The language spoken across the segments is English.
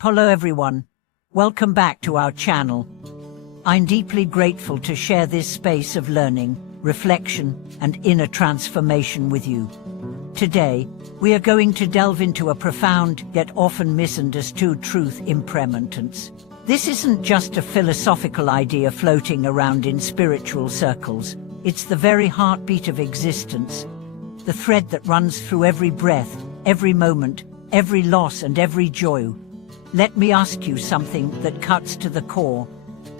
Hello everyone, welcome back to our channel. I'm deeply grateful to share this space of learning, reflection, and inner transformation with you. Today, we are going to delve into a profound yet often misunderstood truth: impermanence. This isn't just a philosophical idea floating around in spiritual circles. It's the very heartbeat of existence, the thread that runs through every breath, every moment, every loss, and every joy. Let me ask you something that cuts to the core.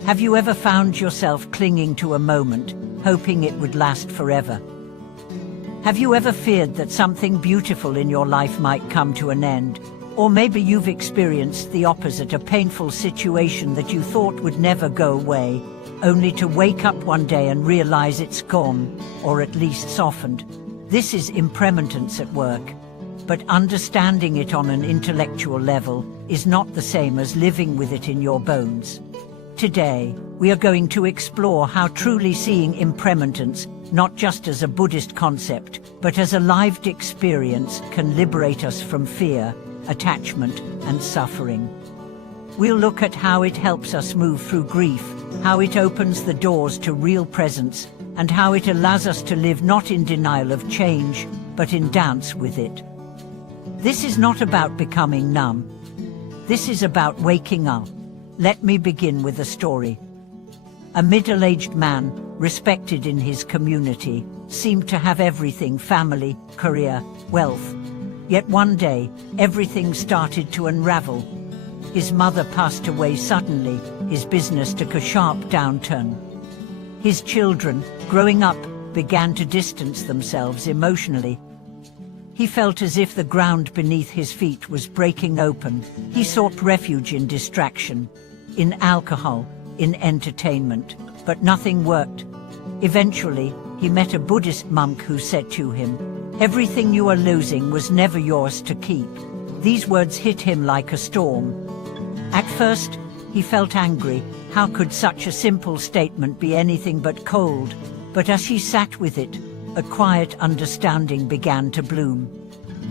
Have you ever found yourself clinging to a moment, hoping it would last forever? Have you ever feared that something beautiful in your life might come to an end? Or maybe you've experienced the opposite, a painful situation that you thought would never go away, only to wake up one day and realize it's gone, or at least softened. This is impermanence at work. But understanding it on an intellectual level is not the same as living with it in your bones. Today, we are going to explore how truly seeing impermanence, not just as a Buddhist concept, but as a lived experience, can liberate us from fear, attachment, and suffering. We'll look at how it helps us move through grief, how it opens the doors to real presence, and how it allows us to live not in denial of change, but in dance with it. This is not about becoming numb. This is about waking up. Let me begin with a story. A middle-aged man, respected in his community, seemed to have everything: family, career, wealth. Yet one day, everything started to unravel. His mother passed away suddenly, his business took a sharp downturn. His children, growing up, began to distance themselves emotionally. He felt as if the ground beneath his feet was breaking open. He sought refuge in distraction, in alcohol, in entertainment, but nothing worked. Eventually, he met a Buddhist monk who said to him, "Everything you are losing was never yours to keep." These words hit him like a storm. At first, he felt angry. How could such a simple statement be anything but cold? But as he sat with it, a quiet understanding began to bloom.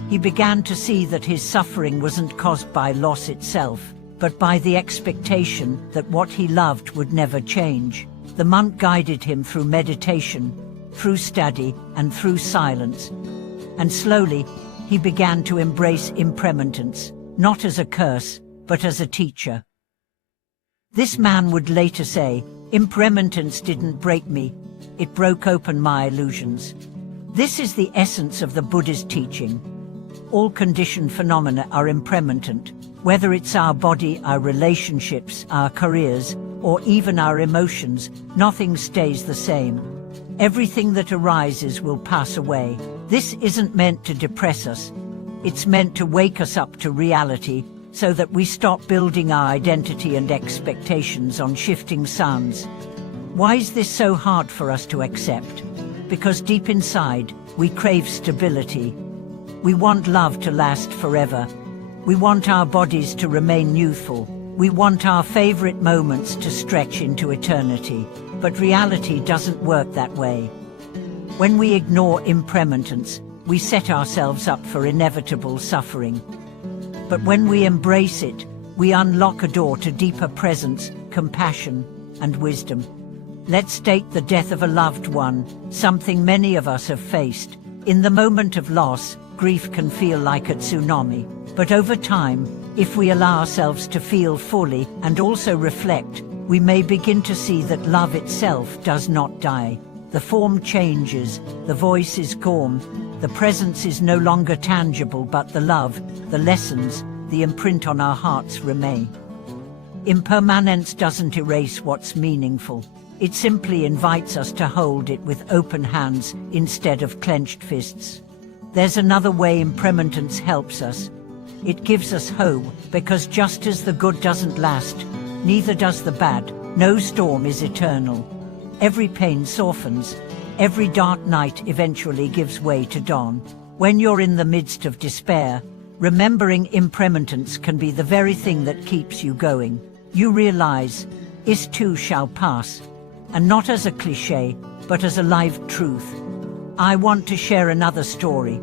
He began to see that his suffering wasn't caused by loss itself, but by the expectation that what he loved would never change. The monk guided him through meditation, through study, and through silence. And slowly, he began to embrace impermanence, not as a curse, but as a teacher. This man would later say, "Impermanence didn't break me, it broke open my illusions." This is the essence of the Buddha's teaching. All conditioned phenomena are impermanent, whether it's our body, our relationships, our careers, or even our emotions. Nothing stays the same. Everything that arises will pass away. This isn't meant to depress us. It's meant to wake us up to reality, so that we stop building our identity and expectations on shifting sands. Why is this so hard for us to accept? Because deep inside, we crave stability. We want love to last forever. We want our bodies to remain youthful. We want our favorite moments to stretch into eternity. But reality doesn't work that way. When we ignore impermanence, we set ourselves up for inevitable suffering. But when we embrace it, we unlock a door to deeper presence, compassion, and wisdom. Let's take the death of a loved one, something many of us have faced. In the moment of loss, grief can feel like a tsunami. But over time, if we allow ourselves to feel fully and also reflect, we may begin to see that love itself does not die. The form changes, the voice is gone, the presence is no longer tangible, but the love, the lessons, the imprint on our hearts remain. Impermanence doesn't erase what's meaningful. It simply invites us to hold it with open hands instead of clenched fists. There's another way impermanence helps us. It gives us hope, because just as the good doesn't last, neither does the bad. No storm is eternal. Every pain softens. Every dark night eventually gives way to dawn. When you're in the midst of despair, remembering impermanence can be the very thing that keeps you going. You realize, "This too shall pass." And not as a cliché, but as a live truth. I want to share another story.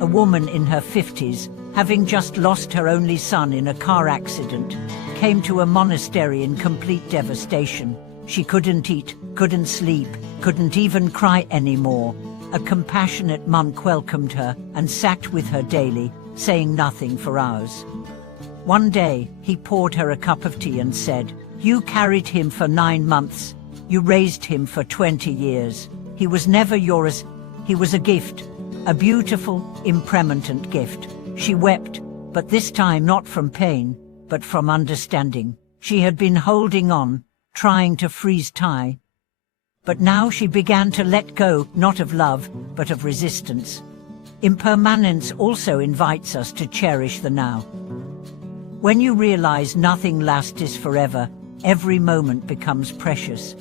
A woman in her 50s, having just lost her only son in a car accident, came to a monastery in complete devastation. She couldn't eat, couldn't sleep, couldn't even cry anymore. A compassionate monk welcomed her and sat with her daily, saying nothing for hours. One day, he poured her a cup of tea and said, "You carried him for 9 months. You raised him for 20 years. He was never yours. He was a gift, a beautiful, impermanent gift." She wept, but this time not from pain, but from understanding. She had been holding on, trying to freeze time. But now she began to let go, not of love, but of resistance. Impermanence also invites us to cherish the now. When you realize nothing lasts forever, every moment becomes precious.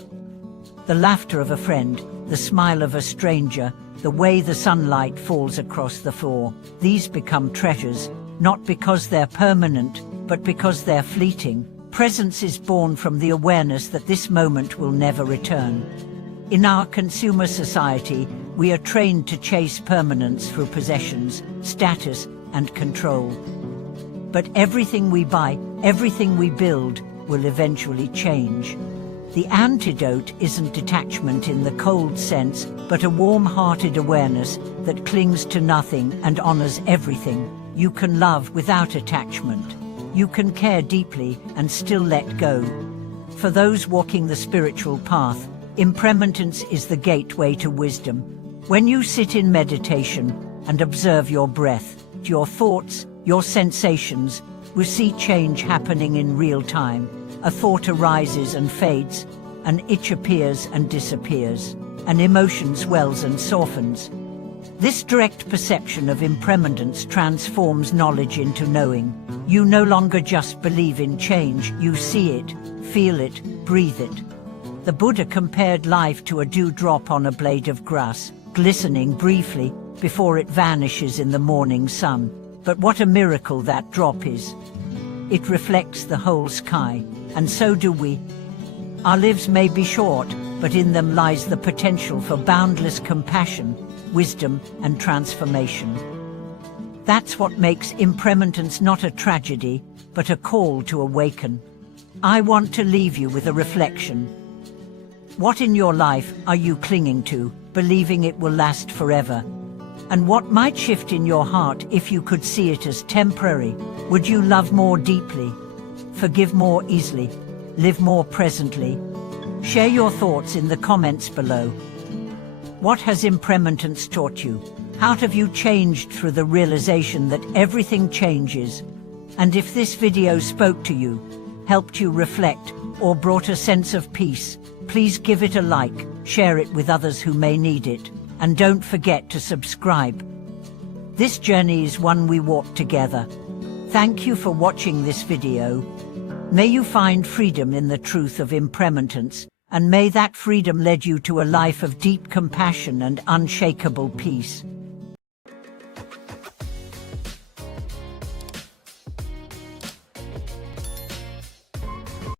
The laughter of a friend, the smile of a stranger, the way the sunlight falls across the floor, these become treasures, not because they're permanent, but because they're fleeting. Presence is born from the awareness that this moment will never return. In our consumer society, we are trained to chase permanence through possessions, status, and control. But everything we buy, everything we build, will eventually change. The antidote isn't detachment in the cold sense, but a warm-hearted awareness that clings to nothing and honors everything. You can love without attachment. You can care deeply and still let go. For those walking the spiritual path, impermanence is the gateway to wisdom. When you sit in meditation and observe your breath, your thoughts, your sensations, you see change happening in real time. A thought arises and fades, an itch appears and disappears, an emotion swells and softens. This direct perception of impermanence transforms knowledge into knowing. You no longer just believe in change, you see it, feel it, breathe it. The Buddha compared life to a dewdrop on a blade of grass, glistening briefly before it vanishes in the morning sun. But what a miracle that drop is. It reflects the whole sky, and so do we. Our lives may be short, but in them lies the potential for boundless compassion, wisdom, and transformation. That's what makes impermanence not a tragedy, but a call to awaken. I want to leave you with a reflection. What in your life are you clinging to, believing it will last forever? And what might shift in your heart if you could see it as temporary? Would you love more deeply, forgive more easily, live more presently? Share your thoughts in the comments below. What has impermanence taught you? How have you changed through the realization that everything changes? And if this video spoke to you, helped you reflect, or brought a sense of peace, please give it a like, share it with others who may need it, and don't forget to subscribe. This journey is one we walk together. Thank you for watching this video. May you find freedom in the truth of impermanence, and may that freedom lead you to a life of deep compassion and unshakable peace.